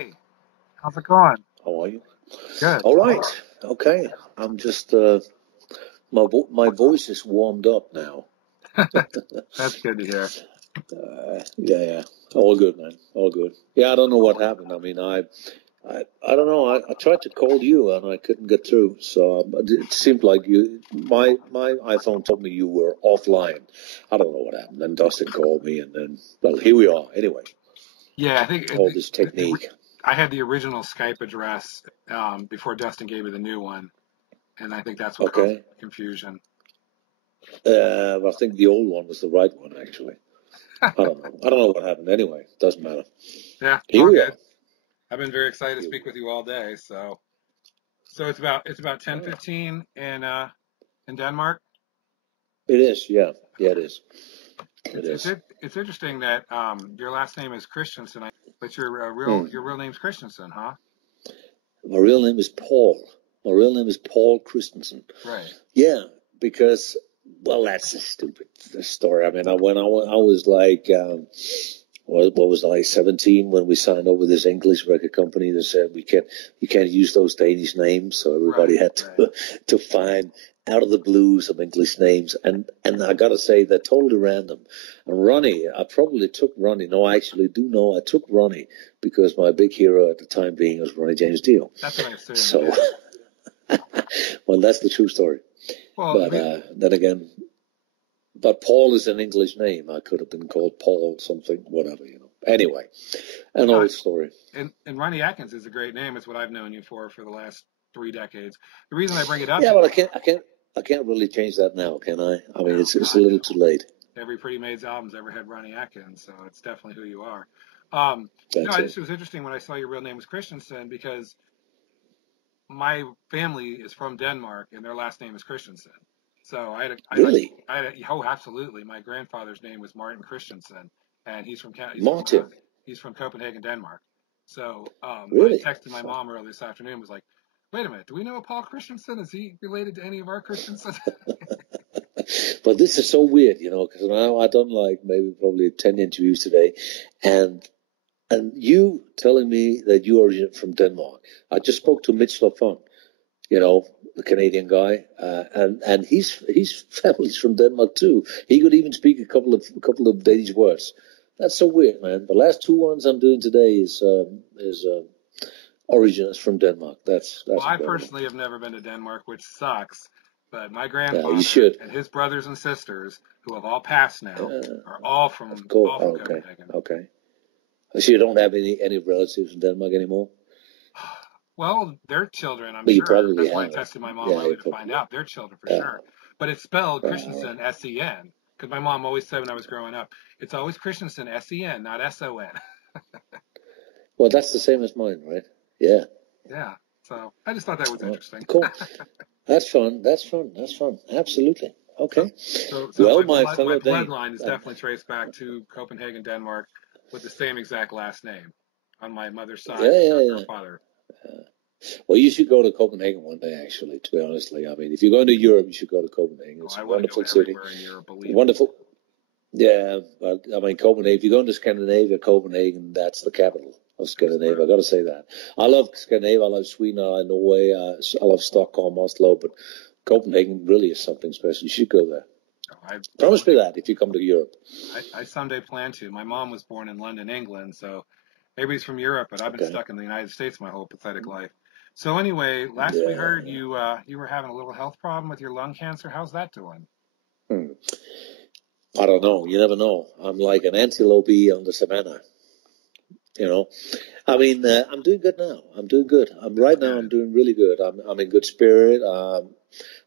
Hey, how's it going? How are you? Good. All right. Okay. I'm just my voice is warmed up now. That's good to hear. Yeah, yeah. All good, man. All good. Yeah, I don't know what happened. I mean, I don't know. I tried to call you and I couldn't get through. So it seemed like my iPhone told me you were offline. I don't know what happened. Then Dustin called me, and then well, here we are. Anyway, Yeah, I think all this technique. I had the original Skype address before Dustin gave me the new one, and I think that's what caused Okay. the confusion. I think the old one was the right one, actually. I don't know. I don't know what happened. Anyway, doesn't matter. Yeah, Here all we good. are. I've been very excited to Here speak we with you all day. So it's about are. Ah, 10:15 in Denmark. it is. Yeah. Yeah, it is. It is. It's interesting that your last name is Christensen, but your Hmm. real name's Christensen, huh? My real name is Paul. My real name is Paul Christensen. Right. Yeah, because well, that's a stupid story. I mean, I was like, what was I, like 17 when we signed up with this English record company that said you can't use those Danish names, so everybody Right. had to find out of the blue some English names, and I gotta say they're totally random. And Ronnie, I probably took Ronnie. No, I actually do know I took Ronnie because my big hero at the time being was Ronnie James Dio. That's what I assumed. So, Yeah. well, that's the true story. Well, But then again, but Paul is an English name. I could have been called Paul something, whatever, you know. Anyway, an no, old story. and Ronnie Atkins is a great name. It's what I've known you for the last 3 decades. The reason I bring it up Yeah, is but I can't really change that now, can I? I mean, no, it's a God, little no. too late. Every Pretty Maids album's ever had Ronnie Atkins, so it's definitely who you are. No, That's I it. just it was interesting when I saw your real name was Christensen because my family is from Denmark and their last name is Christensen. So Really, oh, absolutely. My grandfather's name was Martin Christensen, and Martin. he's from Copenhagen, Denmark. So I Really. texted my mom earlier this afternoon, was like, wait a minute, do we know a Paul Christensen? Is he related to any of our Christensen? But this is so weird, you know, because now I done like maybe probably 10 interviews today, and you telling me that you are from Denmark. I just spoke to Mitch Lafon, you know, the Canadian guy, and he's family's from Denmark too. He could even speak a couple of Danish words. That's so weird, man. The last two ones I'm doing today is origin is from Denmark. Well, That's I incredible. personally have never been to Denmark, which sucks. But my Yeah, you grandfather should. and his brothers and sisters, who have all passed now, Uh, are all of from course. all Oh, from okay, Copenhagen. okay. So you don't have any relatives in Denmark anymore? Well, their children, I'm Well, you sure. probably That's why I have. texted my mom Yeah, you earlier to probably. find out. Their children for Yeah. sure. But it's spelled Right, right. Christensen, S-E-N. Because my mom always said when I was growing up, it's always Christensen, S-E-N, not S-O-N. Well, that's the same as mine, right? Yeah. Yeah. So I just thought that was Oh, interesting. cool. That's fun. That's fun. That's fun. Absolutely. So, Okay. so Well, my my my fellow Dane. bloodline is definitely traced back to Copenhagen, Denmark, with the same exact last name on my mother's side Yeah, and yeah, our yeah. father. Well, you should go to Copenhagen one day, actually, to be honestly. I mean, if you're going to Europe, you should go to Copenhagen. Oh, It's I a want to go wonderful city. everywhere in Europe, believe me. Wonderful. Yeah, but I mean, Copenhagen, if you're going to Scandinavia, Copenhagen, that's the capital of Scandinavia. I got to say that. I love Scandinavia. I love Sweden. I love Norway. I love Stockholm, Oslo, but Copenhagen really is something special. You should go there. Oh, I Promise me someday, that if you come to Europe. I someday plan to. My mom was born in London, England, so maybe he's from Europe, but I've been Okay. stuck in the United States my whole pathetic life. So anyway, last we Yeah, heard, yeah. you were having a little health problem with your lung cancer. How's that doing? Hmm. I don't know. You never know. I'm like an antelope on the savannah. You know. I mean, I'm doing good now. I'm doing good. That's Right now. I'm good. doing really good. I'm in good spirit.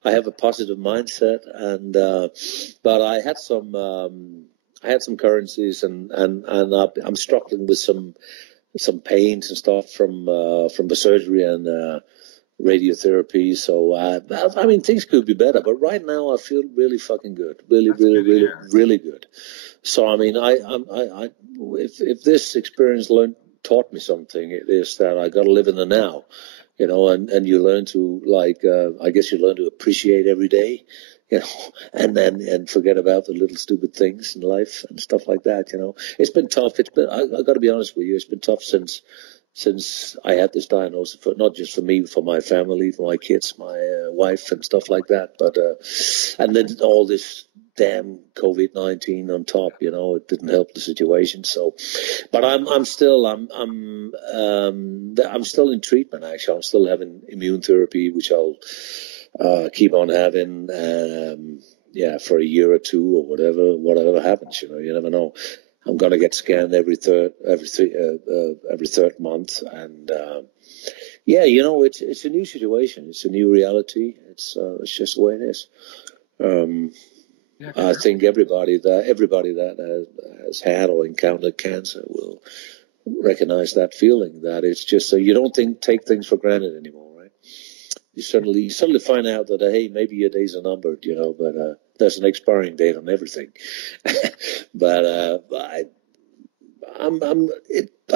I have a positive mindset, and but I had some currencies, and I'm struggling with some pains and stuff from the surgery and radiotherapy. So I mean, things could be better, but right now I feel really fucking good, really, That's really, good to really, hear. really good. So I mean, if this experience taught me something, it is that I got to live in the now, you know, and you learn to like, I guess you learn to appreciate every day, you know, and forget about the little stupid things in life and stuff like that. You know, it's been tough. I got to be honest with you, it's been tough since since I had this diagnosis, for not just for me, but for my family, for my kids, my wife, and stuff like that. But and then all this damn COVID-19 on top, it didn't help the situation. So, but I'm still in treatment. Actually, I'm still having immune therapy, which I'll keep on having. For a year or two or whatever happens. You never know. I'm going to get scanned every third month, and it's a new situation. It's a new reality. It's just the way it is. I think everybody that has had or encountered cancer will recognize that feeling. That it's just so you don't take things for granted anymore, right? You suddenly find out that hey, maybe your days are numbered, but there's an expiring date on everything. But I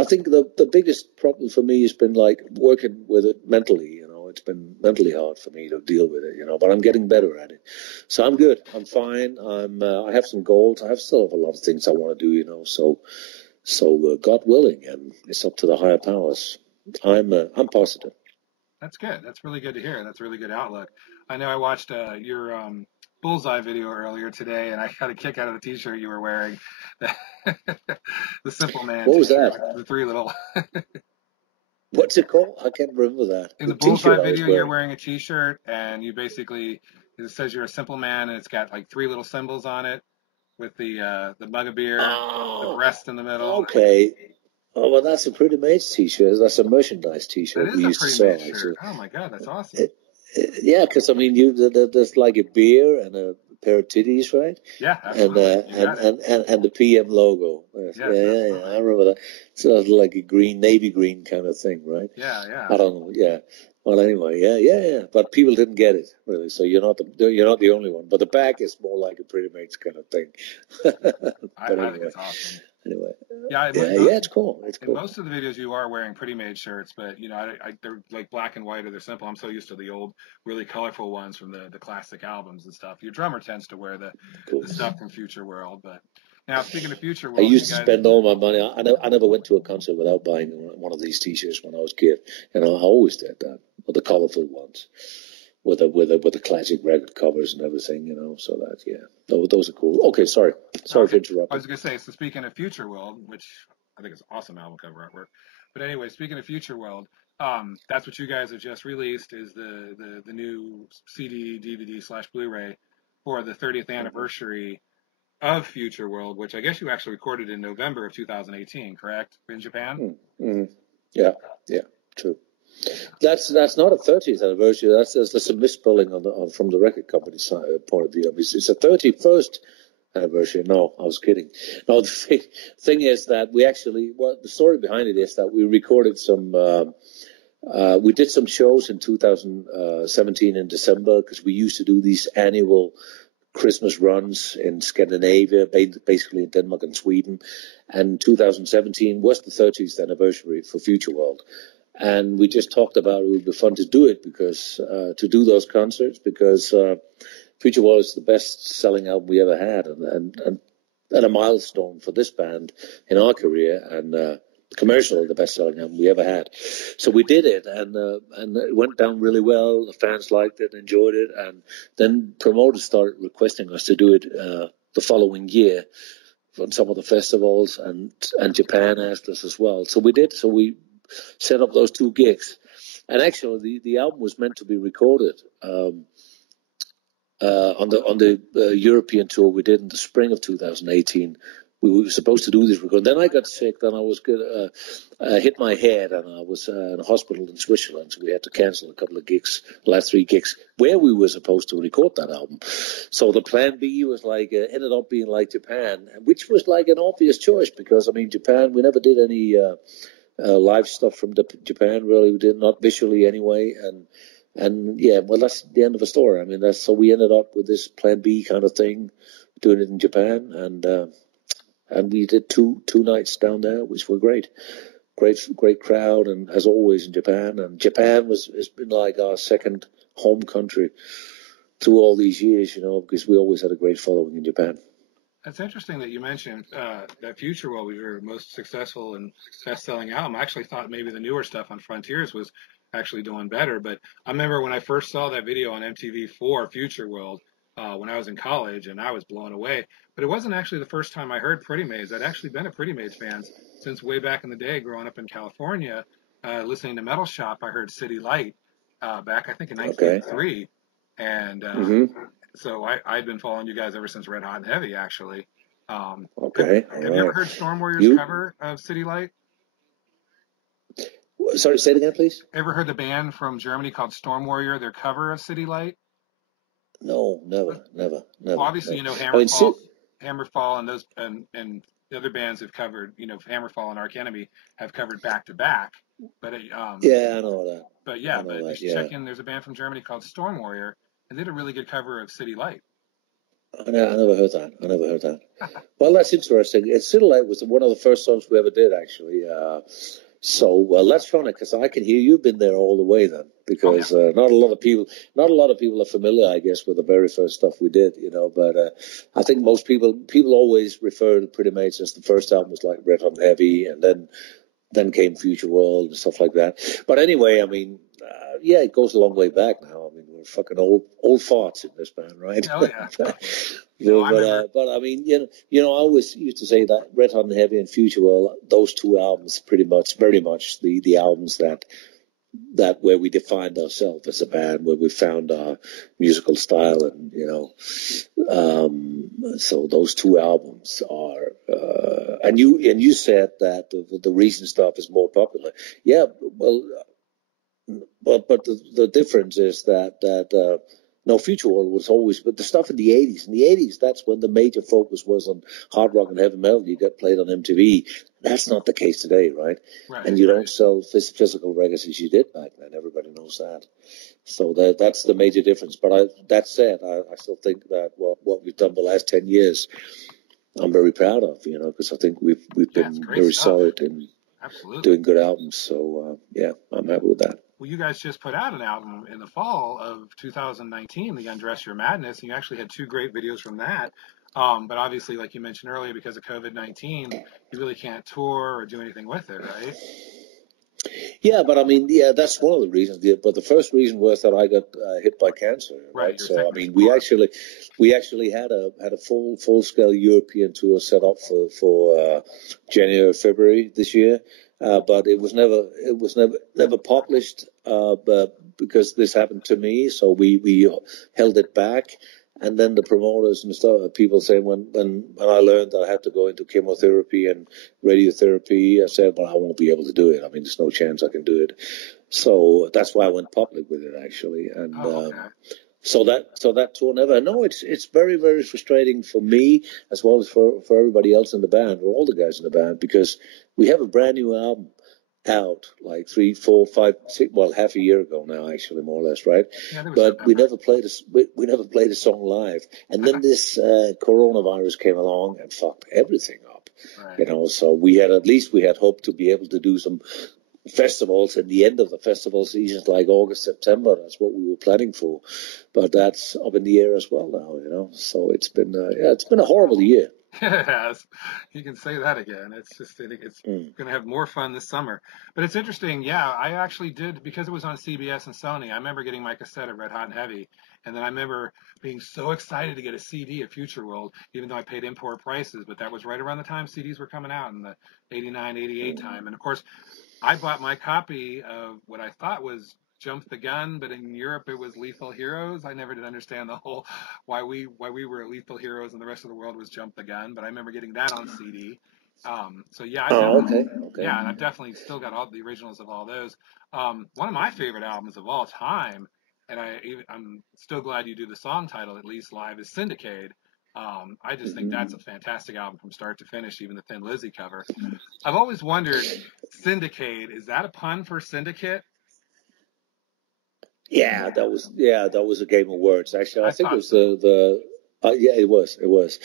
think the biggest problem for me has been like working with it mentally. It's been mentally hard for me to deal with it. But I'm getting better at it. So I'm good. I'm fine. I have some goals. I still have a lot of things I want to do. So God willing, and it's up to the higher powers. I'm positive. That's good. That's really good to hear. That's a really good outlook. I know I watched your bullseye video earlier today, and I got a kick out of the T-shirt you were wearing. The Simple Man. What was T-shirt, that? the three little. What's it called? I can't remember that. In the bullseye video, you're wearing a T-shirt, and you basically it says you're a simple man, and it's got like three little symbols on it with the mug of beer, the breast in the middle. Okay. Oh, well, that's a Pretty Maids T-shirt. That's a merchandise T-shirt that is we used to sell. Shirt. Oh my God, that's awesome. Yeah, because I mean, there's like a beer and a pair of titties, right? Yeah, absolutely. And the PM logo. Yes, yeah, I remember that. So it's like a navy green kind of thing, right? Yeah. I don't know. Yeah. Well, anyway, yeah. But people didn't get it really, so you're not the only one. But the back is more like a Pretty Maids kind of thing. I think it's awesome. Anyway, it's cool. It's cool. In most of the videos, you are wearing Pretty Made shirts, but they're like black and white or they're simple. I'm so used to the old, really colorful ones from the classic albums and stuff. Your drummer tends to wear the stuff from Future World, but now speaking of Future World, I used to spend all my money. I never went to a concert without buying one of these T-shirts when I was a kid. I always did that, with the colorful ones. With the classic record covers and everything, so that those are cool. Okay, sorry for interrupting. I was gonna say, so speaking of Future World, which I think is awesome album cover artwork, but anyway, speaking of Future World, that's what you guys have just released is the new CD, DVD / Blu-ray for the 30th anniversary of Future World, which I guess you actually recorded in November of 2018, correct? In Japan? Mm-hmm. Yeah, true. That's not a 30th anniversary. That's a misspelling from the record company's side, point of view. It's a 31st anniversary. No, I was kidding. No, the thing is that the story behind it is that we recorded we did some shows in 2017 in December because we used to do these annual Christmas runs in Scandinavia, basically in Denmark and Sweden. And 2017 was the 30th anniversary for Future World. And we just talked about it would be fun to do it to do those concerts because Future World is the best-selling album we ever had and a milestone for this band in our career and commercially the best-selling album we ever had. So we did it and it went down really well. The fans liked it, enjoyed it, and then promoters started requesting us to do it the following year on some of the festivals and Japan asked us as well. So we did. So we set up those two gigs, and actually the album was meant to be recorded on the European tour we did in the spring of 2018. We were supposed to do this record. Then I got sick. Then I was good, hit my head, and I was in a hospital in Switzerland. So we had to cancel a couple of gigs, the last 3 gigs, where we were supposed to record that album. So the plan B was ended up being like Japan, which was like an obvious choice because Japan, we never did any live stuff from Japan, really. We did not visually anyway, and that's the end of the story. So we ended up with this plan B kind of thing, doing it in Japan, and we did two nights down there, which were great crowd, and as always in Japan. And Japan has been like our second home country through all these years, because we always had a great following in Japan. It's interesting that you mentioned that Future World was your most successful and best-selling album. I actually thought maybe the newer stuff on Frontiers was actually doing better, but I remember when I first saw that video on MTV for Future World when I was in college, and I was blown away. But it wasn't actually the first time I heard Pretty Maids. I'd actually been a Pretty Maids fan since way back in the day, growing up in California, listening to Metal Shop. I heard City Light back, I think, in Okay. 1983, and Mm-hmm. so I'd been following you guys ever since Red Hot and Heavy, actually. Okay. Have you ever heard Storm Warrior's You cover of City Light? sorry, say it again, please. Ever heard the band from Germany called Storm Warrior, their cover of City Light? No, never. Well, obviously, Never. I mean, Hammerfall, and those and the other bands have covered, Hammerfall and Arch Enemy have covered back to back. But yeah, I know that. but yeah, I know but you that. should Yeah. check in. There's a band from Germany called Storm Warrior, and they did a really good cover of City Light. I never heard that. Well, that's interesting. City Light was one of the first songs we ever did, actually. Well, that's funny because I can hear you've been there all the way then, because not a lot of people are familiar, I guess, with the very first stuff we did, But I think most people always refer to Pretty Maids as the first album was like Red Hot and Heavy, and then came Future World and stuff like that. But anyway, I mean, yeah, it goes a long way back now. I mean, we're fucking old farts in this band, right? Oh yeah. But I mean, I always used to say that Red Hot and Heavy and Future World, those two albums, very much the albums that where we defined ourselves as a band, where we found our musical style, and so those two albums are. And you said that the recent stuff is more popular. Yeah, well. But the difference is that no, Future World was always, but the stuff in the 80s. In the 80s, that's when the major focus was on hard rock and heavy metal. You get played on MTV. That's not the case today, right? And you don't sell physical records as you did back then. Everybody knows that. So that's the major difference. But that said, I still think that what we've done the last 10 years, I'm very proud of, because I think we've been very solid in doing good albums. So, yeah, I'm happy with that. Well, you guys just put out an album in the fall of 2019, The Undress Your Madness, and you actually had 2 great videos from that. But obviously, like you mentioned earlier, because of COVID-19, you really can't tour or do anything with it, right? Yeah, but I mean, that's one of the reasons. But the first reason was that I got hit by cancer, right? So I mean, we actually had a full scale European tour set up for January, February this year. But it was never published, but because this happened to me, so we held it back. And then the promoters and stuff, people saying when I learned that I had to go into chemotherapy and radiotherapy, I said, well, I won't be able to do it. I mean, there's no chance I can do it. So that's why I went public with it, actually. And so that tour never. No, it's very, very frustrating for me as well as for everybody else in the band, or all the guys in the band, because we have a brand new album out like 3, 4, 5, 6, well, half a year ago now, actually, more or less, right? Yeah, but we never played a song live, and then this coronavirus came along and fucked everything up, right. So we had hoped to be able to do some festivals at the end of the festival seasons, like August, September. That's what we were planning for, but that's up in the air as well now, So it's been a horrible year. It has. You can say that again. It's just, I think it's going to have more fun this summer. But it's interesting. Yeah, I actually did, because it was on CBS and Sony. I remember getting my cassette of Red Hot and Heavy. And then I remember being so excited to get a CD of Future World, even though I paid import prices. But that was right around the time CDs were coming out in the 89, 88 time. And of course, I bought my copy of what I thought was Jump the Gun, but in Europe it was Lethal Heroes. I never did understand the whole why we were Lethal Heroes and the rest of the world was Jump the Gun, but I remember getting that on CD. So yeah, yeah, and I've definitely still got all the originals of all those. One of my favorite albums of all time, and I'm still glad you do the song title at least live, is Syndicate. I just think that's a fantastic album from start to finish, even the Thin Lizzy cover. I've always wondered, Syndicate, is that a pun for syndicate? Yeah, that was a game of words. Actually, I think it was it was.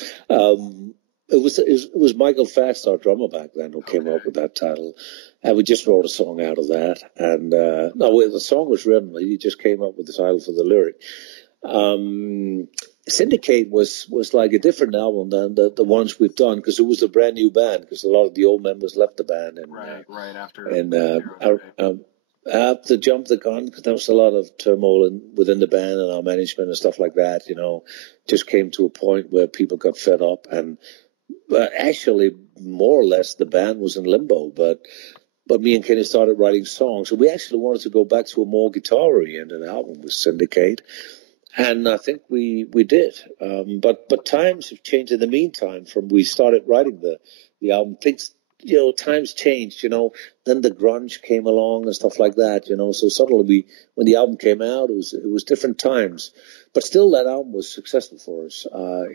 It was Michael Fast, our drummer back then, who came up with that title, and we just wrote a song out of that. And the song was written. He just came up with the title for the lyric. Syndicate was like a different album than the ones we've done, because it was a brand new band, because a lot of the old members left the band, and right after after Jump the Gun, because there was a lot of turmoil within the band and our management and stuff like that. Just came to a point where people got fed up, and actually more or less the band was in limbo, but me and Kenny started writing songs, so we actually wanted to go back to a more guitar-oriented album with Syndicate. And I think we did. But times have changed in the meantime from we started writing the album. Things, times changed, Then the grunge came along and stuff like that, So suddenly when the album came out, it was different times. But still, that album was successful for us,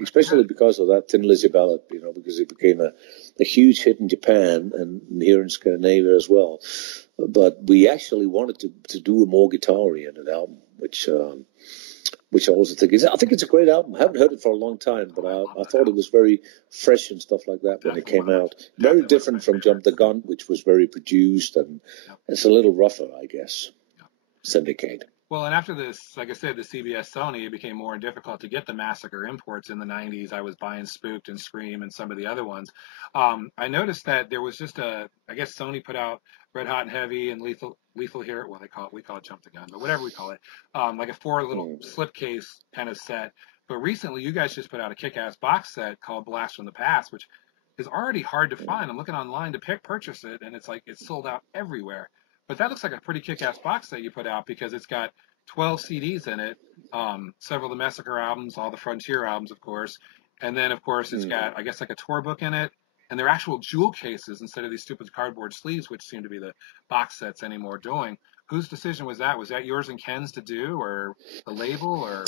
especially because of that Thin Lizzy Ballad, because it became a huge hit in Japan and here in Scandinavia as well. But we actually wanted to do a more guitar-oriented album, which I also think it's a great album. I haven't heard it for a long time, but I thought it was very fresh and stuff like that when it came out. Very different from Jump the Gun, which was very produced, and it's a little rougher, I guess. Syndicate. Well, and after this, like I said, the CBS Sony, it became more difficult to get the Massacre imports in the 90s. I was buying Spooked and Scream and some of the other ones. I noticed that there was just I guess Sony put out Red Hot and Heavy and Lethal Hero. Well, we call it Jump the Gun, but whatever we call it, like a 4 little slipcase kind of set. But recently, you guys just put out a kick-ass box set called Blast from the Past, which is already hard to find. I'm looking online to purchase it, and it's like it's sold out everywhere. But that looks like a pretty kick-ass box that you put out, because it's got 12 CDs in it, several of the Massacre albums, all the Frontier albums, of course. And then, of course, it's got, I guess, like a tour book in it. And they're actual jewel cases instead of these stupid cardboard sleeves, which seem to be the box sets anymore doing. Whose decision was that? Was that yours and Ken's to do, or the label, or?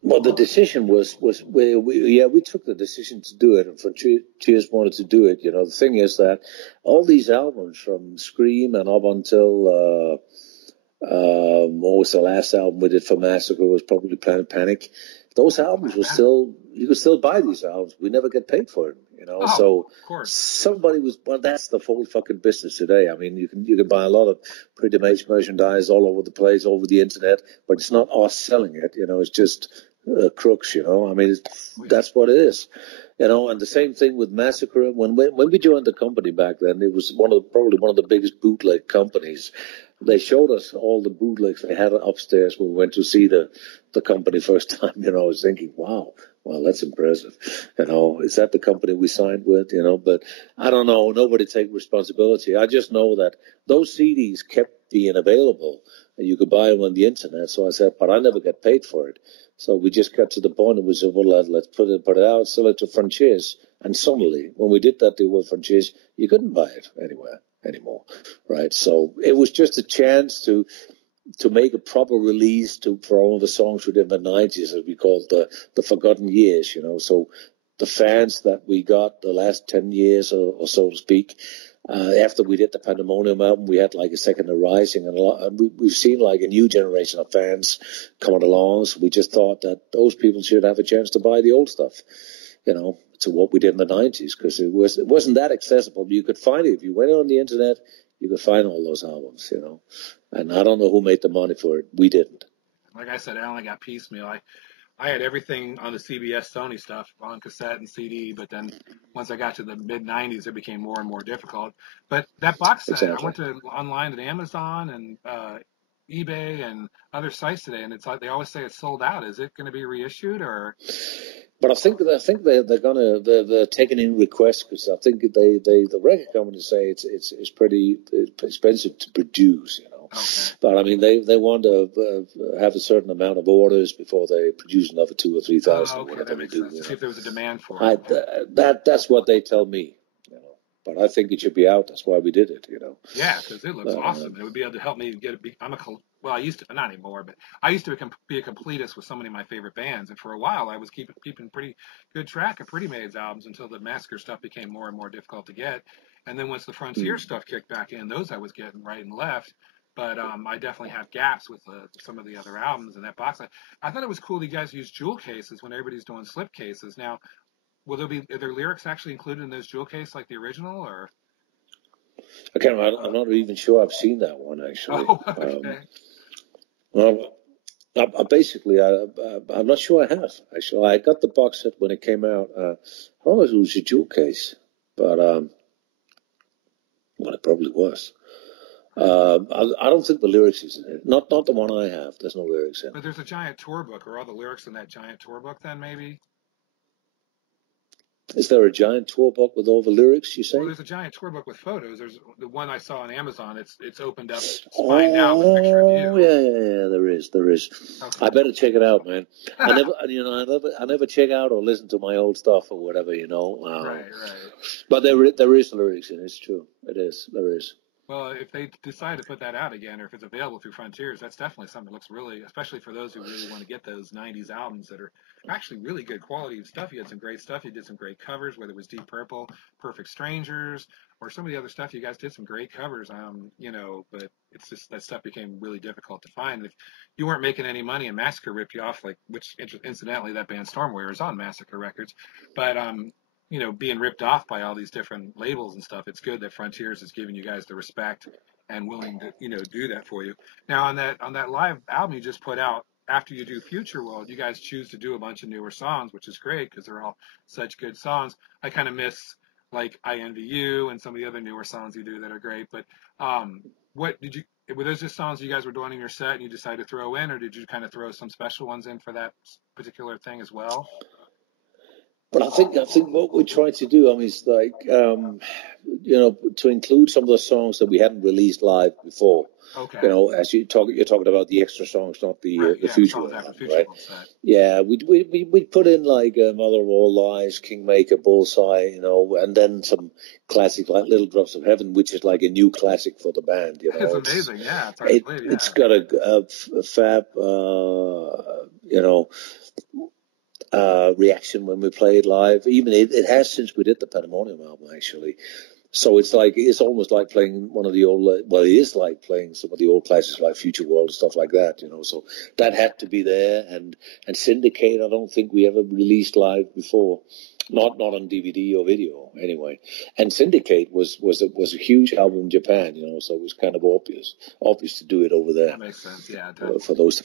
Well, the decision was we took the decision to do it, and Frontiers wanted to do it. The thing is that all these albums from Scream and up until what was the last album we did for Massacre was probably Planet Panic. Those albums were still, you could still buy these albums. We never get paid for them, so of course. Somebody was, well, that's the whole fucking business today. I mean, you can buy a lot of pretty much merchandise all over the place, over the internet, but it's not us selling it, it's just crooks, I mean, that's what it is, and the same thing with Massacre. When we joined the company back then, it was probably one of the biggest bootleg companies. They showed us all the bootlegs they had upstairs when we went to see the company first time. I was thinking, wow, that's impressive. Is that the company we signed with? But I don't know. Nobody take responsibility. I just know that those CDs kept being available, and you could buy them on the internet. So I said, but I never get paid for it. So we just got to the point and we said, well, let's put it out, sell it to Frontiers. And suddenly, when we did that deal with Frontiers, you couldn't buy it anywhere anymore, right? So it was just a chance to make a proper release for all of the songs we did in the 90s, as we called the forgotten years, So the fans that we got the last 10 years or so to speak, after we did the Pandemonium album, we had like a Second Arising, and we've seen like a new generation of fans coming along. So we just thought that those people should have a chance to buy the old stuff, to what we did in the 90s, because it wasn't that accessible. You could find it if you went on the internet. You could find all those albums, And I don't know who made the money for it. We didn't. Like I said, I only got piecemeal. I had everything on the CBS Sony stuff on cassette and CD, but then once I got to the mid-90s, it became more and more difficult. But that box set, exactly. I went to online at Amazon and eBay and other sites today, and it's like they always say it's sold out. Is it going to be reissued, or? But I think they're taking in requests, because I think the record companies say it's pretty expensive to produce, Okay. But I mean, they want to have a certain amount of orders before they produce another 2,000 or 3,000. Okay, that makes sense. See if there was a demand for it. That's what they tell me. But I think it should be out. That's why we did it. Yeah, because it looks awesome. It would be able to help me get I used to, not anymore, but I used to be a completist with so many of my favorite bands, and for a while I was keeping pretty good track of Pretty Maids albums until the Massacre stuff became more and more difficult to get. And then once the Frontier stuff kicked back in, those I was getting right and left. But I definitely have gaps with some of the other albums in that box. I thought it was cool that you guys use jewel cases when everybody's doing slip cases. Now, are there lyrics actually included in those jewel case like the original, or? I'm not even sure I've seen that one, actually. Oh, okay. I'm not sure I have. Actually, I got the box set when it came out. I don't know if it was a jewel case, but well, it probably was. I don't think the lyrics is in it. Not the one I have. There's no lyrics in it. But there's a giant tour book. Are all the lyrics in that giant tour book then, maybe? Is there a giant tour book with all the lyrics, you say? Well, there's a giant tour book with photos. There's the one I saw on Amazon. It's opened up, spined out with a picture of you. Yeah, there is. Okay. I better check it out, man. I never check out or listen to my old stuff or whatever, Right. But there is lyrics in it. It's true. There is. Well, if they decide to put that out again, or if it's available through Frontiers, that's definitely something that looks really, especially for those who really want to get those 90s albums that are actually really good quality of stuff. You had some great stuff. You did some great covers, whether it was Deep Purple, Perfect Strangers, or some of the other stuff. You guys did some great covers, but it's just that stuff became really difficult to find. If you weren't making any money and Massacre ripped you off, which incidentally, that band Stormwarrior is on Massacre Records, but being ripped off by all these different labels and stuff, it's good that Frontiers is giving you guys the respect and willing to, do that for you. Now, on that live album you just put out, after you do Future World, you guys choose to do a bunch of newer songs, which is great because they're all such good songs. I kind of miss, like, I Envy You and some of the other newer songs you do that are great. But were those just songs you guys were doing in your set and you decided to throw in, or did you kind of throw some special ones in for that particular thing as well? But I think what we try to do, is like, to include some of the songs that we hadn't released live before. Okay. As you're talking about the extra songs, not the Future World, right? Yeah, we put in like Mother of All Lies, Kingmaker, Bullseye, and then some classic like Little Drops of Heaven, which is like a new classic for the band. It's amazing, yeah. It's got a fab, reaction when we play it live. Even it has since we did the Pandemonium album, actually. So it's almost like playing one of the old, well, it is like playing some of the old classics like Future World and stuff like that, So that had to be there. And Syndicate, I don't think we ever released live before. Not on DVD or video, anyway. And Syndicate was a huge album in Japan, so it was kind of obvious to do it over there. That makes sense, yeah. For those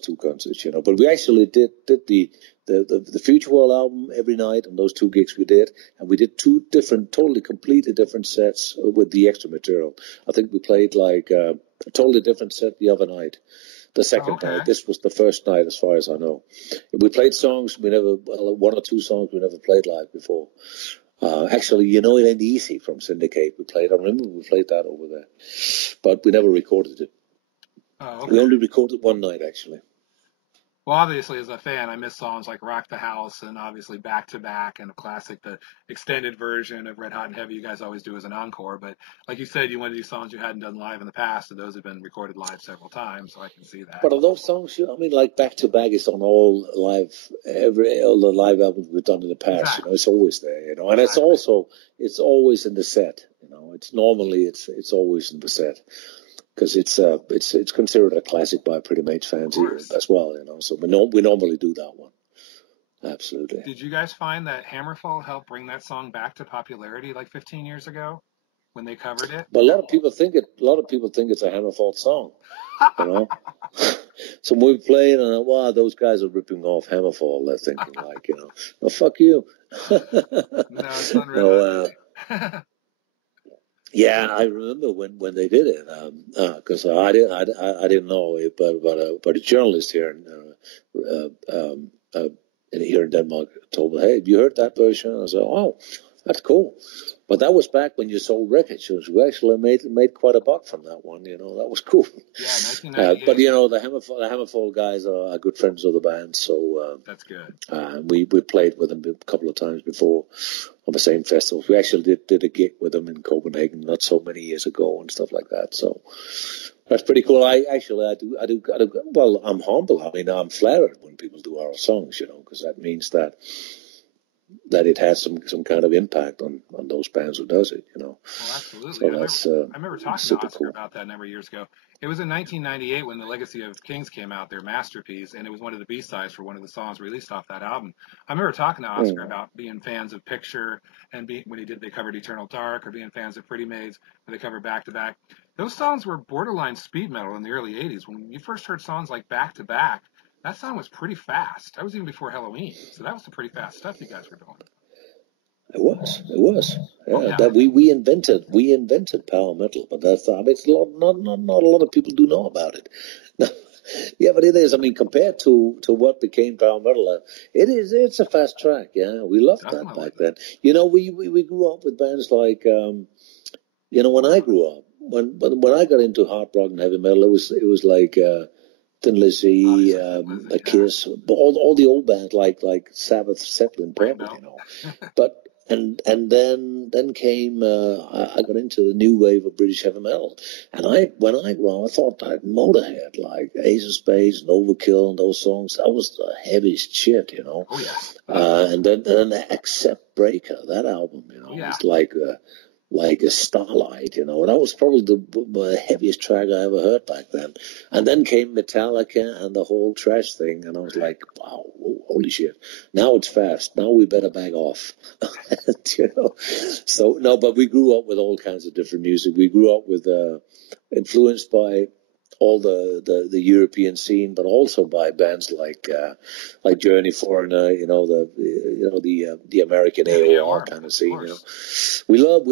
two concerts, But we actually did the Future World album every night on those two gigs we did, and we did two completely different sets with the extra material. I think we played like a totally different set the other night. The second night. This was the first night, as far as I know. We played songs one or two songs we never played live before. Actually, It Ain't Easy from Syndicate I remember we played that over there. But we never recorded it. Oh, okay. We only recorded one night, actually. Well, obviously, as a fan, I miss songs like Rock the House and obviously Back to Back and a classic, the extended version of Red Hot and Heavy you guys always do as an encore. But like you said, you wanted to do songs you hadn't done live in the past, and those have been recorded live several times, so I can see that. But are those songs, like Back to Back is on all the live albums we've done in the past, exactly. It's always there, and it's always in the set, it's always in the set. Because it's considered a classic by Pretty Maids fans as well, So we normally do that one. Absolutely. Did you guys find that Hammerfall helped bring that song back to popularity like 15 years ago when they covered it? But a lot of people think it's a Hammerfall song, So when we play it, and wow, those guys are ripping off Hammerfall. They're thinking like, oh, fuck you. No, it's unreal. Yeah, I remember when they did it, because I didn't know it, but a journalist here here in Denmark told me, hey, have you heard that version? I said, oh, that's cool. But that was back when you sold records. We actually made quite a buck from that one. That was cool. Yeah, 1998. But the Hammerfall guys are good friends of the band, so that's good. We played with them a couple of times before on the same festivals. We actually did a gig with them in Copenhagen not so many years ago and stuff like that. So that's pretty cool. I do. Well, I'm humble. I'm flattered when people do our songs, because that means that that it has some kind of impact on those bands who does it, you know. Well, absolutely. So that's I remember talking to super Oscar cool. about that a number of years ago. It was in 1998 when The Legacy of Kings came out, their masterpiece, and it was one of the B-sides for one of the songs released off that album. I remember talking to Oscar about being fans of Picture and when they covered Eternal Dark, or being fans of Pretty Maids when they covered Back to Back. Those songs were borderline speed metal in the early 80s. When you first heard songs like Back to Back, that song was pretty fast. That was even before Halloween. So that was some pretty fast stuff you guys were doing. It was. Yeah, Oh, yeah. that we invented power metal, but that's, I mean, it's not a lot of people do know about it. Yeah, but it is. I mean, compared to what became power metal, it's a fast track. Yeah, we loved that back then. You know, we grew up with bands like, you know, when I grew up, when I got into hard rock and heavy metal, it was like Thin Lizzy, a Kiss, all the old bands like Sabbath, Zeppelin, Purple, you know. But and then came I got into the new wave of British heavy metal, and when I grew up, I thought that Motorhead, like Ace of Spades and Overkill and those songs, that was the heaviest shit, you know. Oh yeah. And then Accept Breaker, that album, you know, it's like a starlight, you know. That was probably the heaviest track I ever heard back then. And then came Metallica and the whole trash thing, and I was like, wow, holy shit. Now it's fast. Now we better back off. You know? So, no, but we grew up with all kinds of different music. We grew up with, influenced by all the European scene, but also by bands like Journey, Foreigner, you know, the American AOR kind of scene. You know,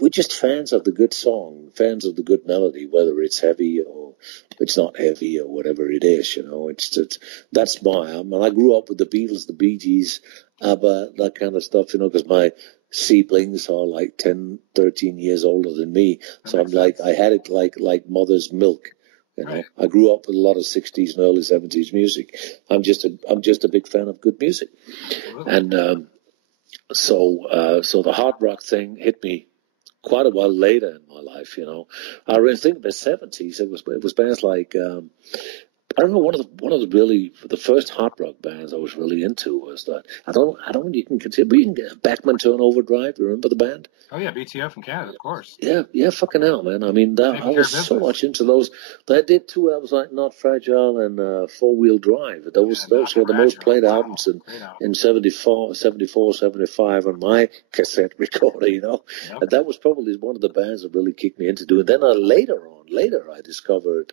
we're just fans of the good song, fans of the good melody, whether it's heavy or it's not heavy or whatever it is. You know, that's I mean, I grew up with the Beatles, the Bee Gees, ABBA, that kind of stuff. You know, because my siblings are like 10, 13 years older than me. So I'm like, I had it like mother's milk. You know, I grew up with a lot of 60s and early 70s music. I'm just a big fan of good music. And so the hard rock thing hit me quite a while later in my life, you know. I really think in the 70s, it was bands like, I don't know, one of the first hard rock bands I was really into was that, I don't you can consider, you can get Backman Turn Overdrive, remember the band? Oh yeah, BTO from Canada, of course. Yeah, fucking hell, man. I mean, I was so much into those. They did two albums like Not Fragile and Four Wheel Drive. Those were the most played albums in 74, 75 on my cassette recorder, you know. Yep. And that was probably one of the bands that really kicked me into doing. Then later I discovered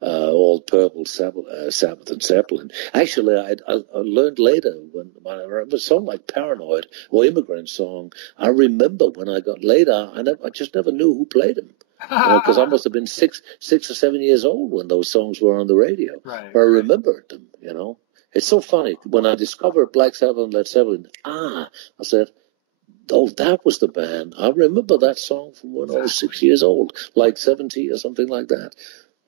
All Purple, Sabbath and Zeppelin. Actually, I learned later when I remember a song like Paranoid or Immigrant Song. I remember when I got later, I just never knew who played them. Because I must have been 6 or 7 years old when those songs were on the radio. But I remembered them, you know. It's so funny. When I discovered Black Sabbath and Led Zeppelin, I said, oh, that was the band. I remember that song from when I was 6 years old, like 70 or something like that.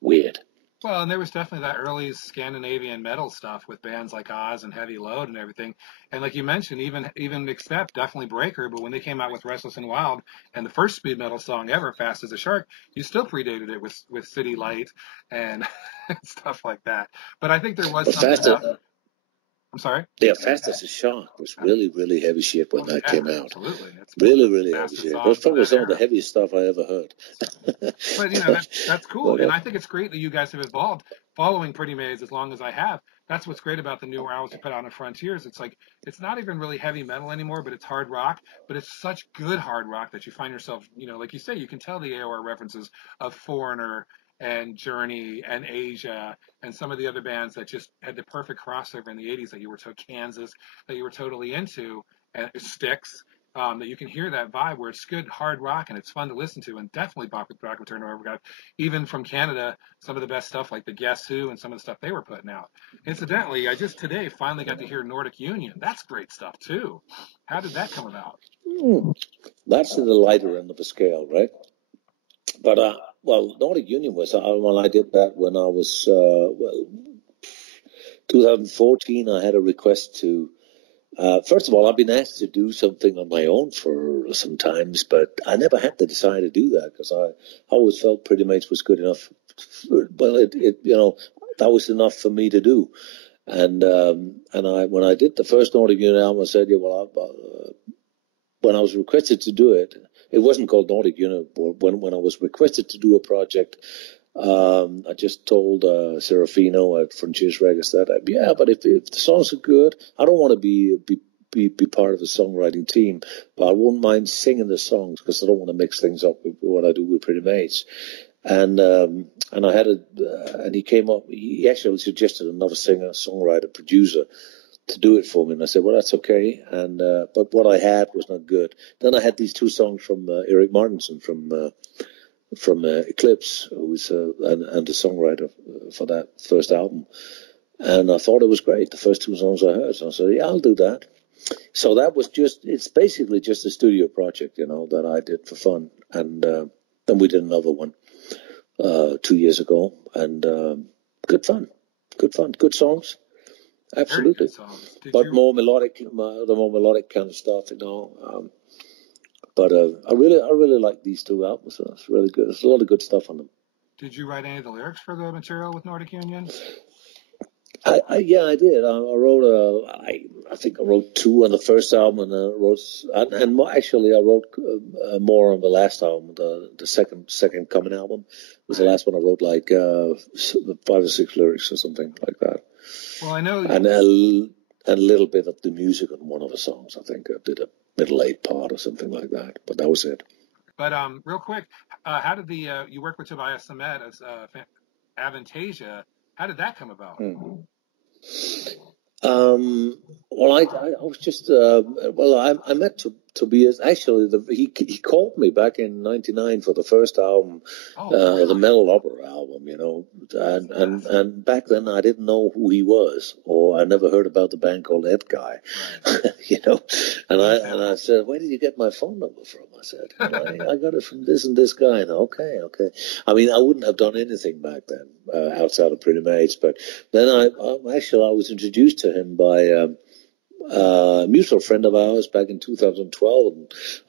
Weird. Well, and there was definitely that early Scandinavian metal stuff with bands like Oz and Heavy Load and everything. And like you mentioned, even Accept, definitely Breaker, but when they came out with Restless and Wild and the first speed metal song ever, Fast as a Shark, you still predated it with City Light and stuff like that. But I think there was something I'm sorry? Yeah, Fast as a Shark was really, really heavy shit when that came out. Absolutely. It's really, really heavy shit. That's probably some of the heaviest stuff I ever heard. But, you know, that's cool. And I think it's great that you guys have evolved following Pretty Maids as long as I have. That's what's great about the newer albums you put out on Frontiers. It's like, it's not even really heavy metal anymore, but it's hard rock. But it's such good hard rock that you find yourself, you know, like you say, you can tell the AOR references of Foreigner and Journey and Asia and some of the other bands that just had the perfect crossover in the 80s that you were Kansas, that you were totally into, and Styx, that you can hear that vibe where it's good hard rock and it's fun to listen to, and definitely Back with Turn Overdrive. Even from Canada, some of the best stuff like the Guess Who and some of the stuff they were putting out. Incidentally, I just today finally got to hear Nordic Union. That's great stuff too. How did that come about? That's in the lighter end of the scale, right? But well, Nordic Union was I did that when I was 2014. I had a request to. First of all, I've been asked to do something on my own for some times, but I never had to decide to do that because I always felt Pretty Maids was good enough. Well, it you know, that was enough for me to do. When I did the first Nordic Unit album, I said, yeah, well, when I was requested to do it, it wasn't called Nordic Unit, but when I was requested to do a project, I just told Serafino at Frontiers Records that, yeah, but if the songs are good, I don't want to be part of the songwriting team, but I won't mind singing the songs because I don't want to mix things up with what I do with Pretty Maids. And I had and he came up. He actually suggested another singer, songwriter, producer to do it for me, and I said, well, that's okay. And but what I had was not good. Then I had these two songs from Eric Martinson from Eclipse, who was and the songwriter for that first album. And I thought it was great. The first two songs I heard, so I said, yeah, I'll do that. So that was it's basically just a studio project, that I did for fun. And then we did another one 2 years ago, and good fun, good songs, absolutely. Good songs. But more melodic, the more melodic kind of stuff, But I really like these two albums. So it's really good. There's a lot of good stuff on them. Did you write any of the lyrics for the material with Nordic Union? Yeah, I did. I wrote I think I wrote two on the first album, and actually I wrote more on the last album, the second coming album was the last one. I wrote like 5 or 6 lyrics or something like that. Well, I know, and a little bit of the music on one of the songs. I think I did a middle 8 part or something like that, but that was it. But real quick, how did you work with Tobias Sammet as Avantasia? How did that come about? Mm-hmm. Well, I was just I met Tobias. Actually, he called me back in '99 for the first album, really? The Metal Opera album, and back then I didn't know who he was, or I never heard about the band called Ed Guy, right. And I said, where did you get my phone number from? I said, I got it from this and this guy. And okay. I mean, I wouldn't have done anything back then outside of Pretty Maids, but then I was introduced to him by a mutual friend of ours back in 2012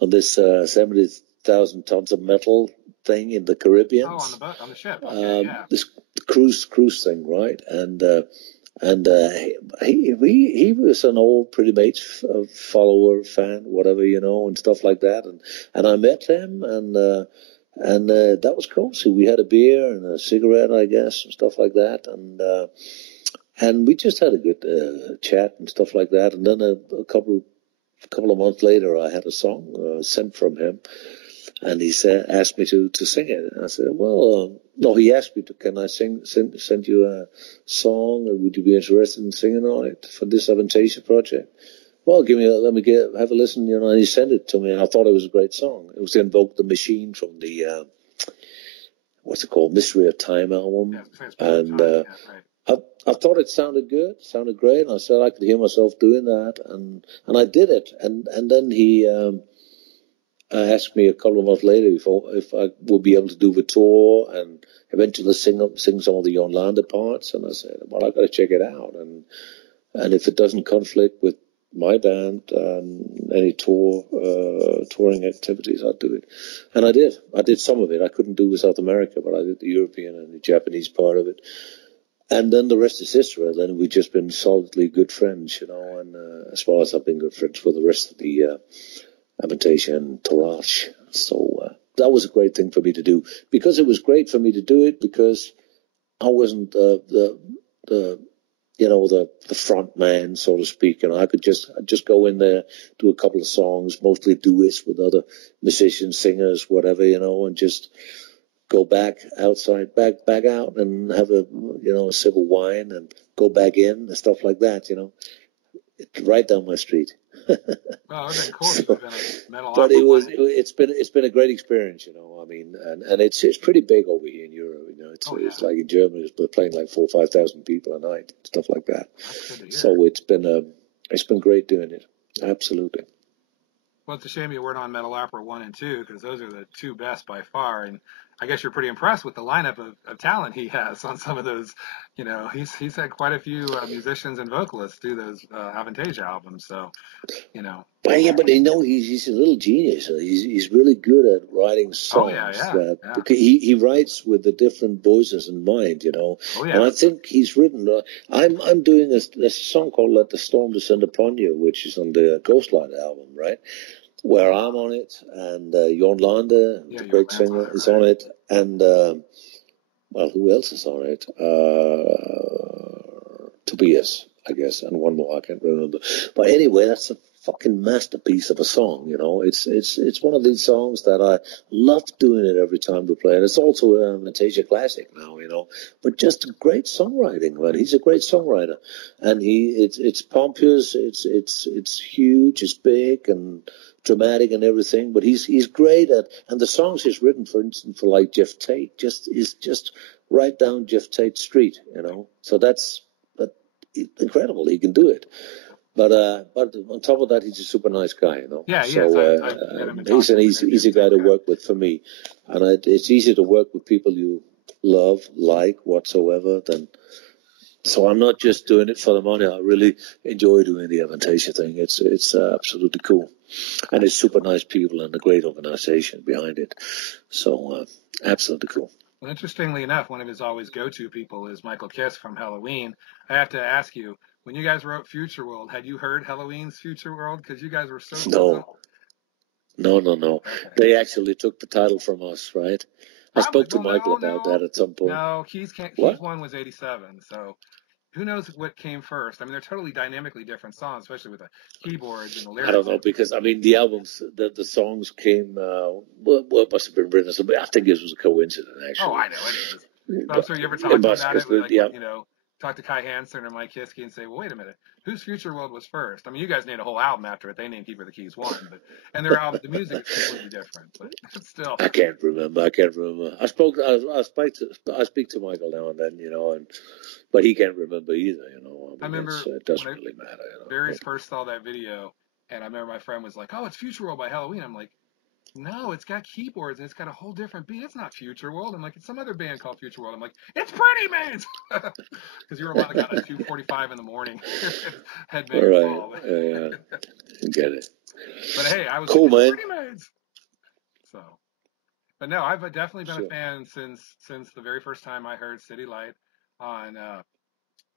on this 70,000 tons of metal thing in the Caribbean. Oh, on the ship. Okay, yeah. This cruise thing, right? And he was an old Pretty Maids follower, fan, whatever, and stuff like that. And I met him, and that was cool. So we had a beer and a cigarette, I guess, and stuff like that. And we just had a good chat and stuff like that. And then a couple of months later, I had a song sent from him, and he asked me to sing it. And I said, well, no, he asked me can I send you a song, and would you be interested in singing on it for this Avantasia project? Well, let me have a listen, and he sent it to me, and I thought it was a great song. It was the Invoke the Machine from the, what's it called, Mystery of Time album. Yeah, and right. I thought it sounded good, sounded great, and I said I could hear myself doing that, and I did it. And then he asked me a couple of months later if I would be able to do the tour and eventually sing some of the Yolanda parts, and I said, well, I've got to check it out, and if it doesn't conflict with my band and any touring activities, I'd do it. And I did. I did some of it. I couldn't do with South America, but I did the European and the Japanese part of it. And then the rest is history. Then we've just been solidly good friends, and as well as I've been good friends with the rest of the Avantasia and Tourage. So that was a great thing for me to do, because it was great for me to do it because I wasn't the front man, so to speak. I could just go in there, do a couple of songs, mostly duets with other musicians, singers, whatever, and just go back outside, back out, and have a sip of wine, and go back in and stuff like that. It's right down my street. Well, it's been cool. So, metal but it's been a great experience. I mean, and it's pretty big over here in Europe. It's like in Germany, we're playing like 4,000 or 5,000 people a night, stuff like that. So it's been great doing it. Absolutely. Well, it's a shame you weren't on Metal Opera 1 and 2, because those are the two best by far. And I guess you're pretty impressed with the lineup of talent he has on some of those. You know, he's had quite a few musicians and vocalists do those Avantasia albums. So, you know. But yeah, but you know, he's a little genius. He's really good at writing Oh yeah, songs yeah, that yeah. because he writes with the different voices in mind, you know. Oh And yeah. I think he's written. I'm doing this. There's a song called "Let the Storm Descend Upon You," which is on the Ghostlight album, right? Where I'm on it, and Jon Lande, Yeah, the your great land's singer, on it, is right? on it, and well, who else is on it? Tobias, I guess, and one more I can't remember. But anyway, that's a fucking masterpiece of a song. You know, it's one of these songs that I love doing it every time we play, and it's also a Fantasia classic now. You know, but just great songwriting, man. He's a great songwriter, and it's pompous, it's huge, it's big and dramatic and everything. But he's great at, and the songs he's written, for instance, for like Jeff Tate, is just right down Jeff Tate Street. You know, so that's incredible. He can do it. But on top of that, he's a super nice guy, you know. Yeah, he is. So I've met him and he's talked an to him and easy guy to work with for me, and it's easy to work with people you love, like whatsoever. So I'm not just doing it for the money. I really enjoy doing the Avantasia thing. It's absolutely cool, and it's super nice people and a great organization behind it. So absolutely cool. Well, interestingly enough, one of his always go-to people is Michael Kiss from Halloween. I have to ask you, when you guys wrote Future World, had you heard Halloween's Future World? Because you guys were so close. No. Okay. They actually took the title from us, right? I Probably. spoke to Michael about that at some point. No, Keys What? one was 87, so who knows what came first? I mean, they're totally dynamically different songs, especially with the keyboards and the lyrics. I don't know, because I mean the albums, the songs came. What must have been written? I think it was a coincidence, actually. Oh, I know it is. But I'm sure you ever talk about it with, like, yeah. you know, talk to Kai Hansen or Mike Hiskey and say, well, wait a minute, whose Future World was first? I mean, you guys named a whole album after it. They named Keeper of the Keys 1, and their album, the music is completely different, but still. I can't remember. I speak to Michael now and then, you know, but he can't remember either, you know. I remember it doesn't really matter. You know, very first saw that video, and I remember my friend was like, oh, it's Future World by Halloween. I'm like, no, it's got keyboards and it's got a whole different beat. It's not Future World. I'm like, it's some other band called Future World. I'm like, it's Pretty Maids, because you were one that got at 2:45 in the morning. Right. Yeah. Get it. But hey, I was cool, like, man. Pretty Maids. So, but no, I've definitely been a fan since the very first time I heard City Light on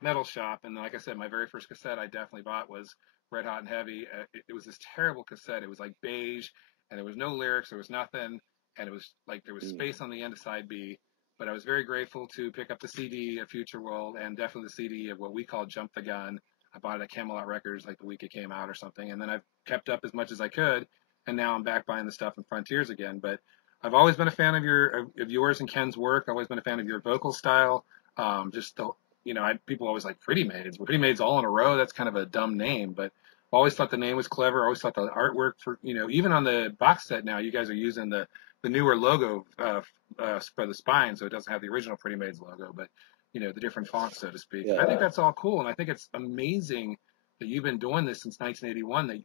Metal Shop, and like I said, my very first cassette I definitely bought was Red Hot and Heavy. It was this terrible cassette. It was like beige, and there was no lyrics, there was nothing, and it was like there was space on the end of side B. But I was very grateful to pick up the CD of Future World, and definitely the CD of what we call Jump the Gun. I bought it at Camelot Records like the week it came out or something, and then I've kept up as much as I could, and now I'm back buying the stuff in Frontiers again. But I've always been a fan of yours and Ken's work. I've always been a fan of your vocal style. Just the people always like Pretty Maids. Pretty Maids all in a row. That's kind of a dumb name, but I always thought the name was clever. I always thought the artwork for, even on the box set now, you guys are using the newer logo for the spine, so it doesn't have the original Pretty Maids logo, but the different fonts, so to speak. Yeah. I think that's all cool, and I think it's amazing that you've been doing this since 1981.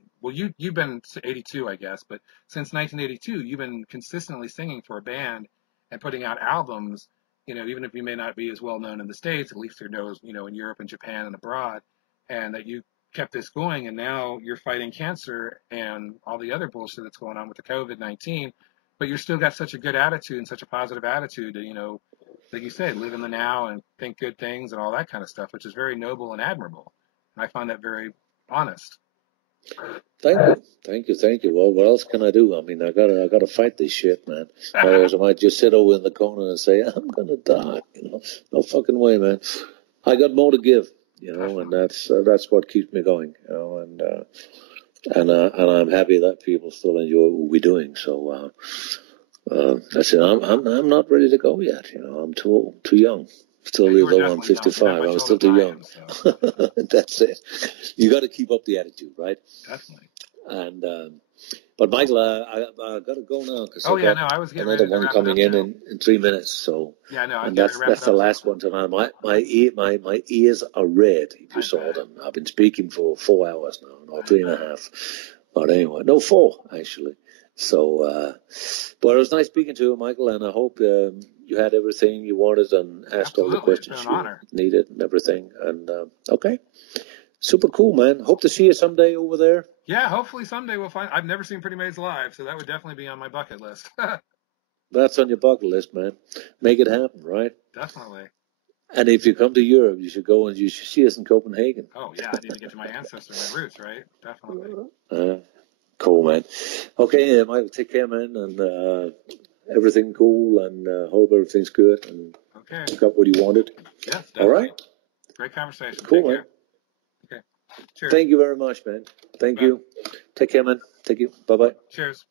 You've been 82, I guess, but since 1982, you've been consistently singing for a band and putting out albums. Even if you may not be as well known in the States, at least you're known, in Europe and Japan and abroad, and that you kept this going, and now you're fighting cancer and all the other bullshit that's going on with the COVID-19, but you're still got such a good attitude and such a positive attitude to, like you said, live in the now and think good things and all that kind of stuff, which is very noble and admirable. And I find that very honest. Thank you. Well, what else can I do? I mean, I gotta fight this shit, man. Otherwise, I might just sit over in the corner and say, I'm gonna die. No fucking way, man. I got more to give, and that's what keeps me going, and I'm happy that people still enjoy what we're doing. So that's it. I'm not ready to go yet. I'm too young. Still, though I'm 55, I'm still too young. So. That's it. You got to keep up the attitude, right? Definitely. And but Michael, I got to go now because I was getting another one coming in 3 minutes. So and that's the last one tonight. My ears are red. If you saw them, I've been speaking for 4 hours now, or 3.5. But anyway, no, 4 actually. So, but it was nice speaking to you, Michael, and I hope you had everything you wanted and asked all the questions you needed and everything. And okay, super cool, man. Hope to see you someday over there. Yeah, hopefully someday we'll find. I've never seen Pretty Maids live, so that would definitely be on my bucket list. That's on your bucket list, man. Make it happen, right? Definitely. And if you come to Europe, you should go and you should see us in Copenhagen. Oh yeah, I need to get to my ancestors, my roots, right? Definitely. Cool, man. Okay, Michael, take care, man, and everything cool, and hope everything's good, and you got what you wanted. Yeah, definitely. All right. Great conversation. Cool, Take man. care. Okay. Cheers. Thank you very much, man. Thank you. Take care, man. Thank you. Bye-bye. Cheers.